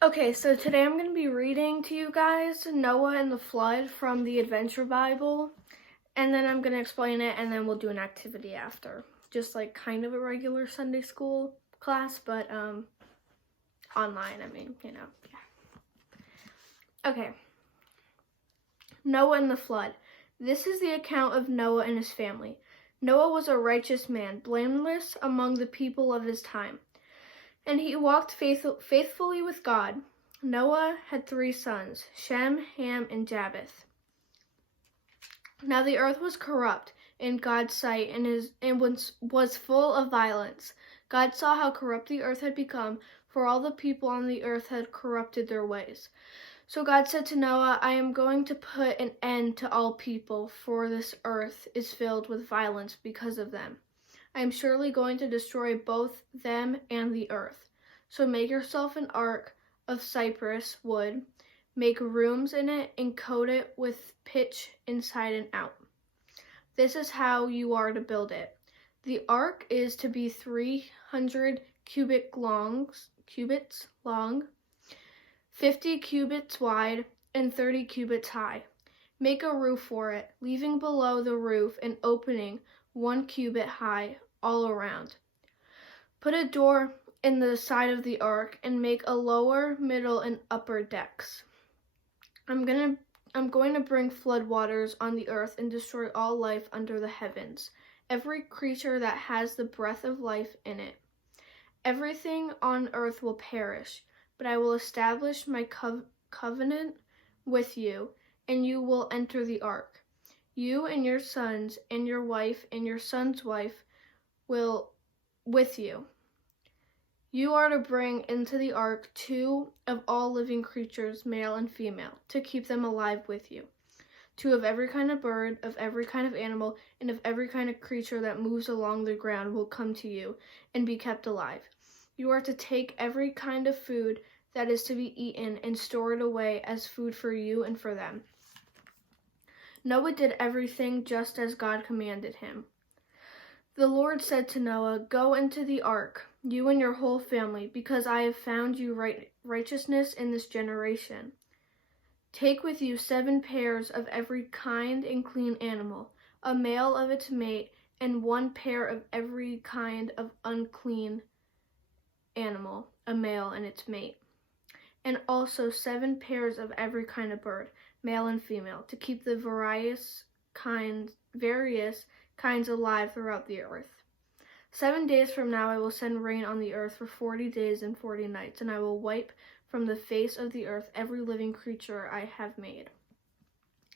Okay, so today I'm going to be reading to you guys Noah and the Flood from the Adventure Bible, and then I'm going to explain it, and then we'll do an activity after. Just like kind of a regular Sunday school class, but online, yeah. Okay, Noah and the Flood. This is the account of Noah and his family. Noah was a righteous man, blameless among the people of his time, and he walked faithfully with God. Noah had 3 sons, Shem, Ham, and Japheth. Now the earth was corrupt in God's sight and was full of violence. God saw how corrupt the earth had become, for all the people on the earth had corrupted their ways. So God said to Noah, I am going to put an end to all people, for this earth is filled with violence because of them. I am surely going to destroy both them and the earth. So make yourself an ark of cypress wood, make rooms in it, and coat it with pitch inside and out. This is how you are to build it. The ark is to be 300 cubits long, 50 cubits wide, and 30 cubits high. Make a roof for it, leaving below the roof an opening 1 cubit high all around. Put a door in the side of the ark and make a lower, middle, and upper decks. I'm going to bring flood waters on the earth and destroy all life under the heavens, every creature that has the breath of life in it. Everything on earth will perish, but I will establish my covenant with you, and you will enter the ark. You and your sons and your wife and your son's wife will with you. You are to bring into the ark 2 of all living creatures, male and female, to keep them alive with you. 2 of every kind of bird, of every kind of animal, and of every kind of creature that moves along the ground will come to you and be kept alive. You are to take every kind of food that is to be eaten and store it away as food for you and for them. Noah did everything just as God commanded him. The Lord said to Noah, Go into the ark, you and your whole family, because I have found you righteousness in this generation. Take with you 7 pairs of every kind and clean animal, a male of its mate, and 1 pair of every kind of unclean animal, a male and its mate. And also 7 pairs of every kind of bird, male and female, to keep the various kinds alive throughout the earth. 7 days from now I will send rain on the earth for 40 days and 40 nights, and I will wipe from the face of the earth every living creature I have made.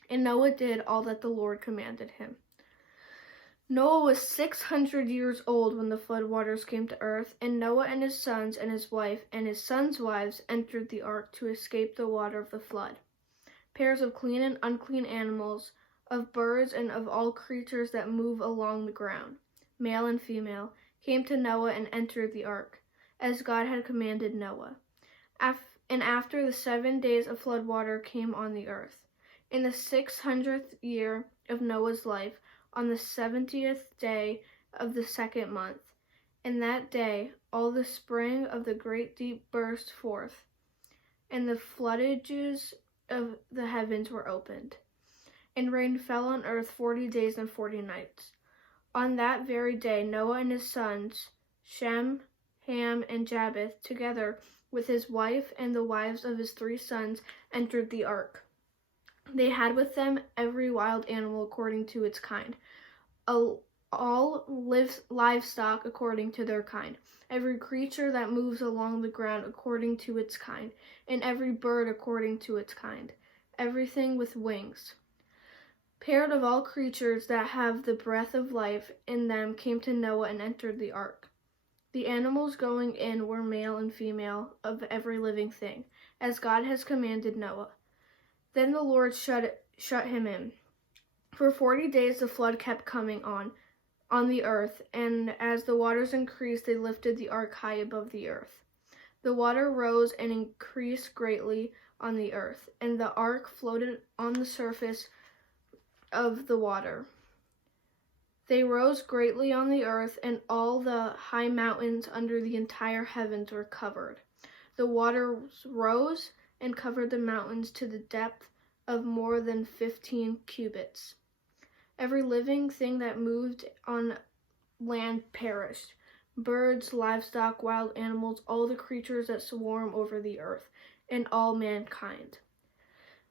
And Noah did all that the Lord commanded him. Noah was 600 years old when the flood waters came to earth, and Noah and his sons and his wife and his sons' wives entered the ark to escape the water of the flood. Pairs of clean and unclean animals, of birds and of all creatures that move along the ground, male and female, came to Noah and entered the ark, as God had commanded Noah. And after the 7 days of flood water came on the earth. In the 600th year of Noah's life, on the 70th day of the 2nd month, in that day all the spring of the great deep burst forth, and the floodgates of the heavens were opened. And rain fell on earth 40 days and 40 nights. On that very day, Noah and his sons, Shem, Ham, and Japheth, together with his wife and the wives of his 3 sons, entered the ark. They had with them every wild animal according to its kind, all livestock according to their kind, every creature that moves along the ground according to its kind, and every bird according to its kind, everything with wings. Paired of all creatures that have the breath of life in them came to Noah and entered the ark. The animals going in were male and female of every living thing, as God has commanded Noah. Then the Lord shut him in. For 40 days the flood kept coming on the earth, and as the waters increased, they lifted the ark high above the earth. The water rose and increased greatly on the earth, and the ark floated on the surface of the water. They rose greatly on the earth, and all the high mountains under the entire heavens were covered. The waters rose and covered the mountains to the depth of more than 15 cubits. Every living thing that moved on land perished. Birds, livestock, wild animals, all the creatures that swarm over the earth, and all mankind.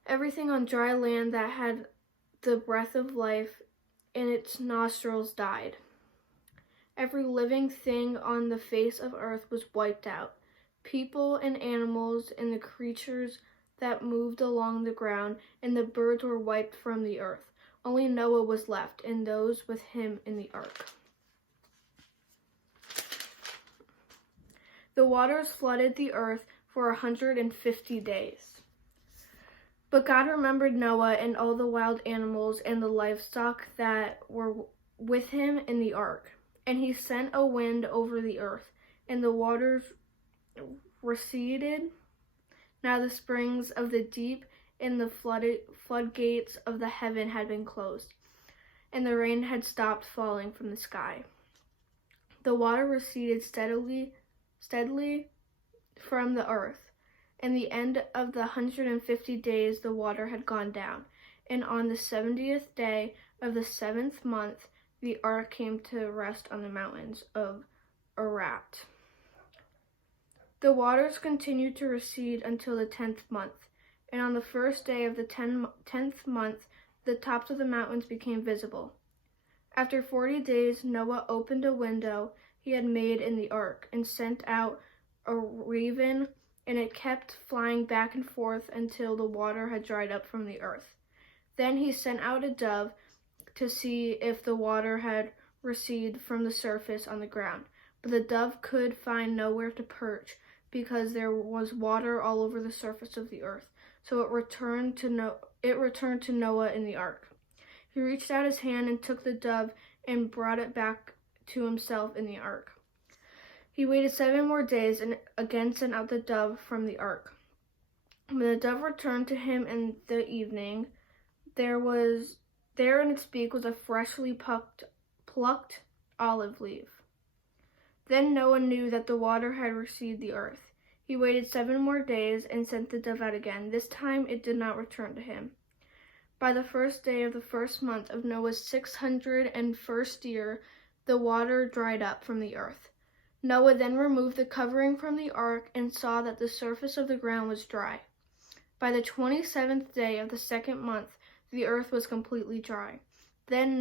Everything on dry land that had the breath of life in its nostrils died. Every living thing on the face of earth was wiped out. People and animals and the creatures that moved along the ground and the birds were wiped from the earth. Only Noah was left and those with him in the ark. The waters flooded the earth for 150 days. But God remembered Noah and all the wild animals and the livestock that were with him in the ark. And he sent a wind over the earth, and the waters receded. Now the springs of the deep and the floodgates of the heaven had been closed, and the rain had stopped falling from the sky. The water receded steadily from the earth. In the end of the 150 days, the water had gone down. And on the 70th day of the 7th month, the ark came to rest on the mountains of Ararat. The waters continued to recede until the 10th month. And on the first day of the 10th month, the tops of the mountains became visible. After 40 days, Noah opened a window he had made in the ark and sent out a raven, and it kept flying back and forth until the water had dried up from the earth. Then he sent out a dove to see if the water had receded from the surface on the ground. But the dove could find nowhere to perch because there was water all over the surface of the earth. So it returned to Noah in the ark. He reached out his hand and took the dove and brought it back to himself in the ark. He waited 7 more days and again sent out the dove from the ark. When the dove returned to him in the evening, there in its beak was a freshly plucked olive leaf. Then Noah knew that the water had receded the earth. He waited 7 more days and sent the dove out again. This time it did not return to him. By the first day of the first month of Noah's 601st year, the water dried up from the earth. Noah then removed the covering from the ark and saw that the surface of the ground was dry. By the 27th day of the 2nd month, the earth was completely dry. Then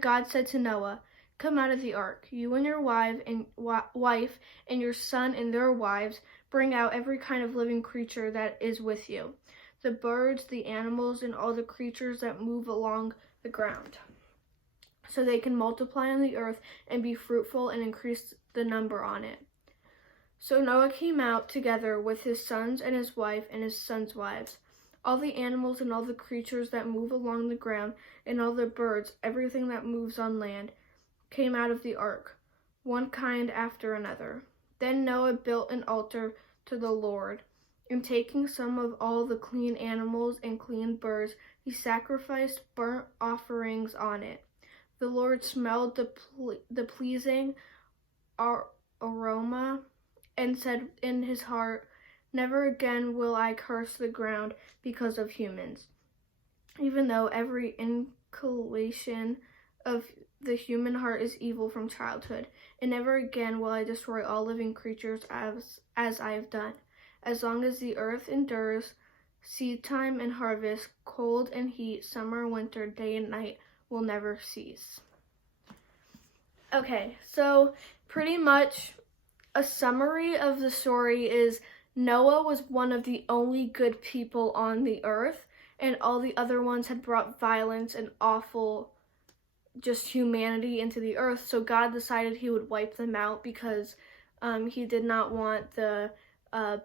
God said to Noah, "Come out of the ark, you and your wife and your son and their wives. Bring out every kind of living creature that is with you, the birds, the animals, and all the creatures that move along the ground, so they can multiply on the earth and be fruitful and increase the number on it." So Noah came out together with his sons and his wife and his sons' wives. All the animals and all the creatures that move along the ground and all the birds, everything that moves on land, came out of the ark, one kind after another. Then Noah built an altar to the Lord, and taking some of all the clean animals and clean birds, he sacrificed burnt offerings on it. The Lord smelled the pleasing aroma and said in his heart, "Never again will I curse the ground because of humans, even though every inclination of the human heart is evil from childhood. And never again will I destroy all living creatures as I have done. As long as the earth endures, seed time and harvest, cold and heat, summer and winter, day and night will never cease." Okay, so pretty much a summary of the story is Noah was one of the only good people on the earth, and all the other ones had brought violence and awful just humanity into the earth. So God decided he would wipe them out because he did not want the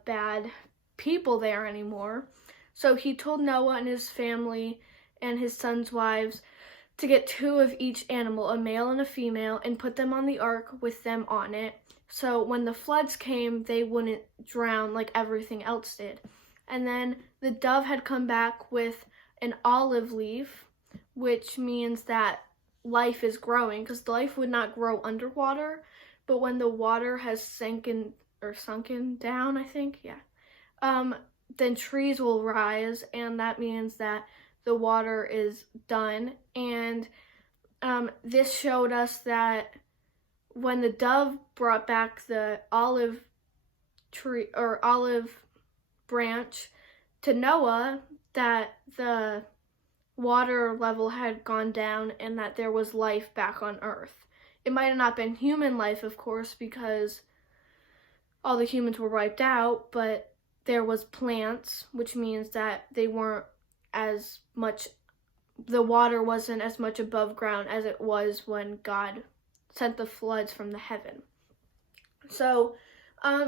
bad people there anymore. So he told Noah and his family and his sons' wives to get 2 of each animal, a male and a female, and put them on the ark with them on it. So when the floods came, they wouldn't drown like everything else did. And then the dove had come back with an olive leaf, which means that life is growing, because life would not grow underwater. But when the water has or sunken down, I think, yeah, then trees will rise, and that means that the water is done. And this showed us that when the dove brought back the olive tree or olive branch to Noah, that the water level had gone down and that there was life back on earth. It might have not been human life, of course, because all the humans were wiped out, but there was plants, which means that they weren't as much, the water wasn't as much above ground as it was when God sent the floods from the heaven. So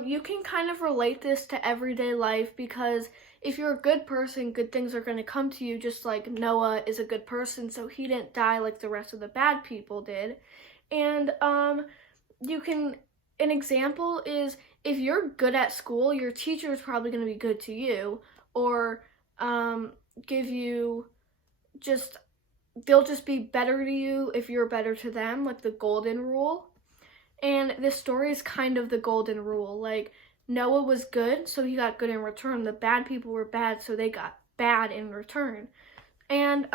you can kind of relate this to everyday life, because if you're a good person, good things are going to come to you, just like Noah is a good person, so he didn't die like the rest of the bad people did. And an example is, if you're good at school, your teacher is probably going to be good to you, or give you they'll just be better to you if you're better to them, like the golden rule. And this story is kind of the golden rule. Like, Noah was good, so he got good in return. The bad people were bad, so they got bad in return. And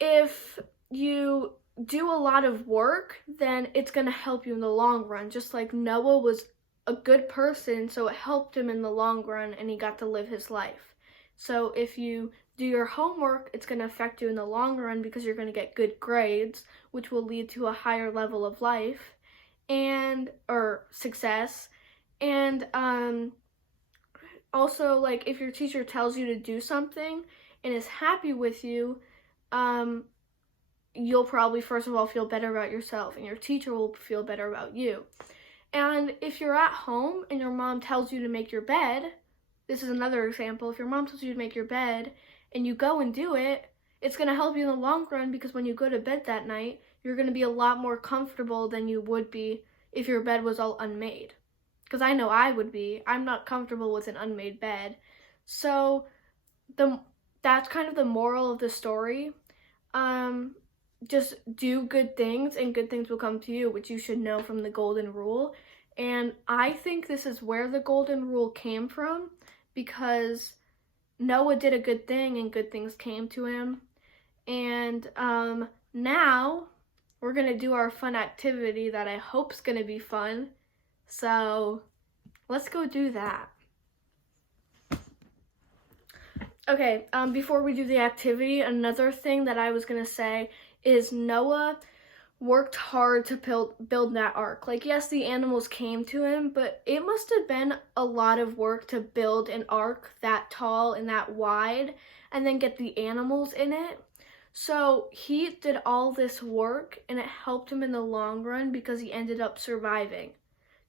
if you do a lot of work, then it's going to help you in the long run. Just like Noah was a good person, so it helped him in the long run, and he got to live his life. So if you do your homework, it's going to affect you in the long run, because you're going to get good grades, which will lead to a higher level of life or success. And also, like, if your teacher tells you to do something and is happy with you, you'll probably first of all feel better about yourself, and your teacher will feel better about you. And if you're at home and your mom tells you to make your bed, this is another example. If your mom tells you to make your bed and you go and do it, it's going to help you in the long run, because when you go to bed that night, you're going to be a lot more comfortable than you would be if your bed was all unmade. Because I know I would be. I'm not comfortable with an unmade bed. So that's kind of the moral of the story. Just do good things, and good things will come to you, which you should know from the golden rule. And I think this is where the golden rule came from, because Noah did a good thing and good things came to him. And now we're going to do our fun activity that I hope is going to be fun. So let's go do that. Okay, before we do the activity, another thing that I was going to say is Noah worked hard to build that ark. Like, yes, the animals came to him, but it must have been a lot of work to build an ark that tall and that wide, and then get the animals in it. So he did all this work, and it helped him in the long run, because he ended up surviving.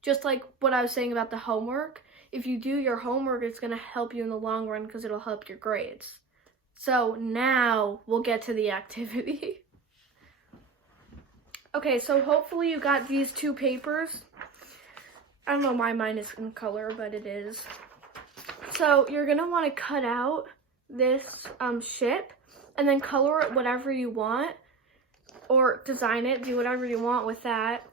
Just like what I was saying about the homework, if you do your homework, it's going to help you in the long run, because it'll help your grades. So now we'll get to the activity. Okay, so hopefully you got these two papers. I don't know why mine is in color, but it is. So you're going to want to cut out this ship, and then color it whatever you want, or design it, do whatever you want with that.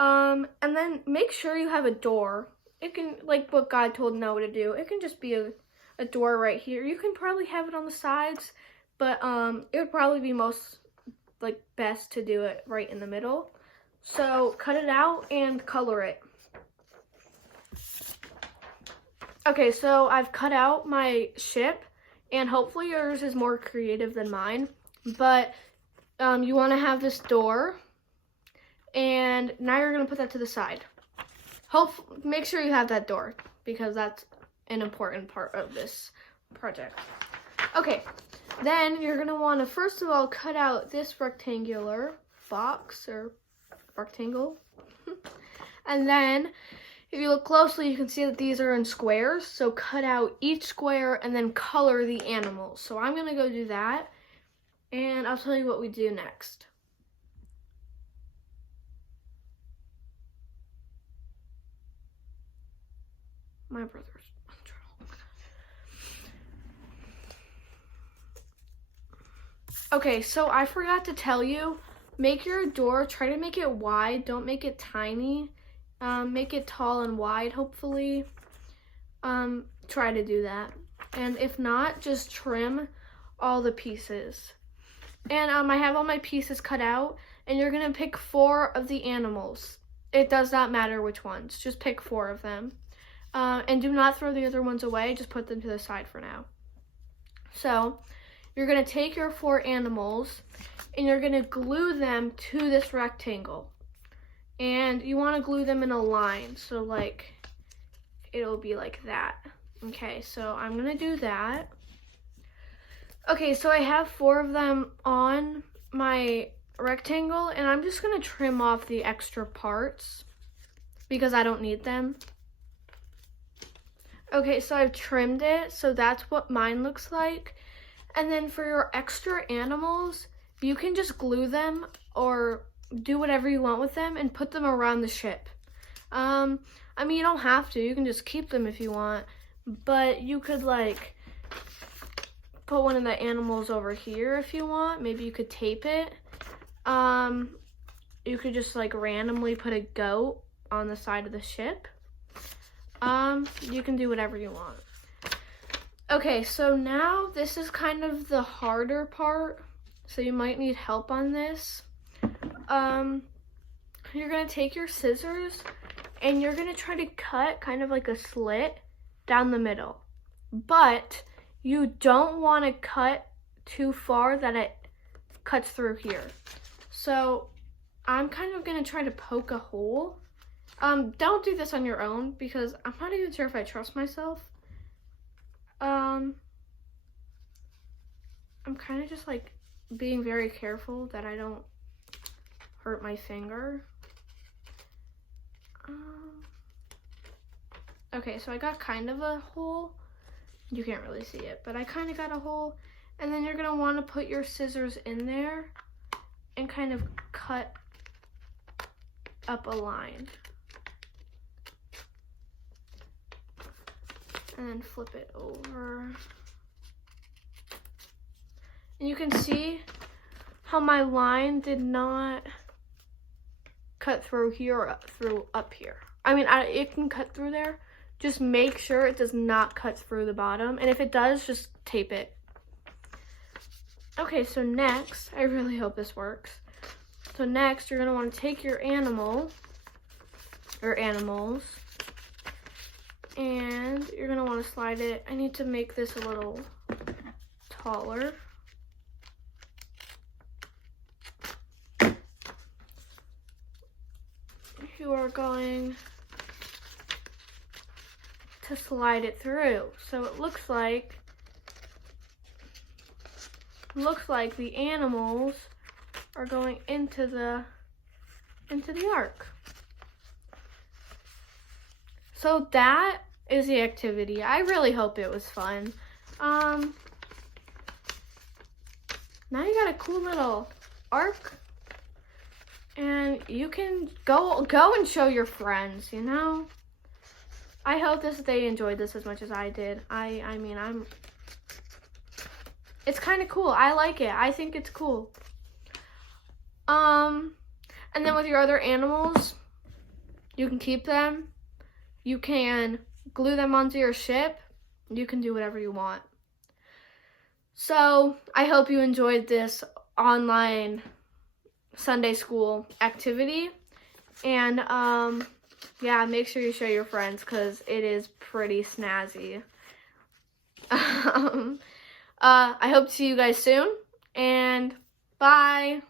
And then make sure you have a door. It can, like what God told Noah to do, it can just be a door right here. You can probably have it on the sides, but it would probably be best to do it right in the middle. So cut it out and color it. Okay, so I've cut out my ship, and hopefully yours is more creative than mine, but you want to have this door, and now you're going to put that to the side. Make sure you have that door, because that's an important part of this project. Okay, then you're going to want to first of all cut out this rectangular box or rectangle. And then if you look closely, you can see that these are in squares. So cut out each square and then color the animals. So I'm going to go do that, and I'll tell you what we do next. My brother's in trouble. Okay, so I forgot to tell you, make your door, try to make it wide, don't make it tiny. Make it tall and wide, hopefully. Try to do that. And if not, just trim all the pieces. And I have all my pieces cut out, and you're gonna pick 4 of the animals. It does not matter which ones, just pick 4 of them. And do not throw the other ones away, just put them to the side for now. So, you're gonna take your 4 animals, and you're gonna glue them to this rectangle. And you wanna glue them in a line, so like, it'll be like that. Okay, so I'm gonna do that. Okay, so I have 4 of them on my rectangle, and I'm just gonna trim off the extra parts because I don't need them. Okay, so I've trimmed it, so that's what mine looks like. And then for your extra animals, you can just glue them or do whatever you want with them and put them around the ship. I mean, you don't have to, you can just keep them if you want, but you could like put one of the animals over here if you want. Maybe you could tape it. You could just like randomly put a goat on the side of the ship. You can do whatever you want. Okay, so now this is kind of the harder part, so you might need help on this. You're gonna take your scissors and you're gonna try to cut kind of like a slit down the middle, but you don't want to cut too far that it cuts through here. So I'm kind of going to try to poke a hole. Don't do this on your own because I'm not even sure if I trust myself. I'm kind of just like being very careful that I don't hurt my finger. Okay, so I got kind of a hole. You can't really see it, but I kind of got a hole. And then you're gonna want to put your scissors in there and kind of cut up a line. And then flip it over. And you can see how my line did not cut through here or through up here. I mean, it can cut through there. Just make sure it does not cut through the bottom. And if it does, just tape it. Okay, so next, I really hope this works. So next, you're gonna wanna take your animal, or animals, and you're gonna wanna slide it. I need to make this a little taller. You are going to slide it through. So it looks like the animals are going into the ark. So that is the activity. I really hope it was fun. Now you got a cool little ark, and you can go and show your friends, you know? I hope they enjoyed this as much as I did. I mean, it's kind of cool. I like it. I think it's cool. And then with your other animals, you can keep them. You can glue them onto your ship. You can do whatever you want. So I hope you enjoyed this online Sunday school activity. And yeah, make sure you show your friends because it is pretty snazzy. I hope to see you guys soon, and bye.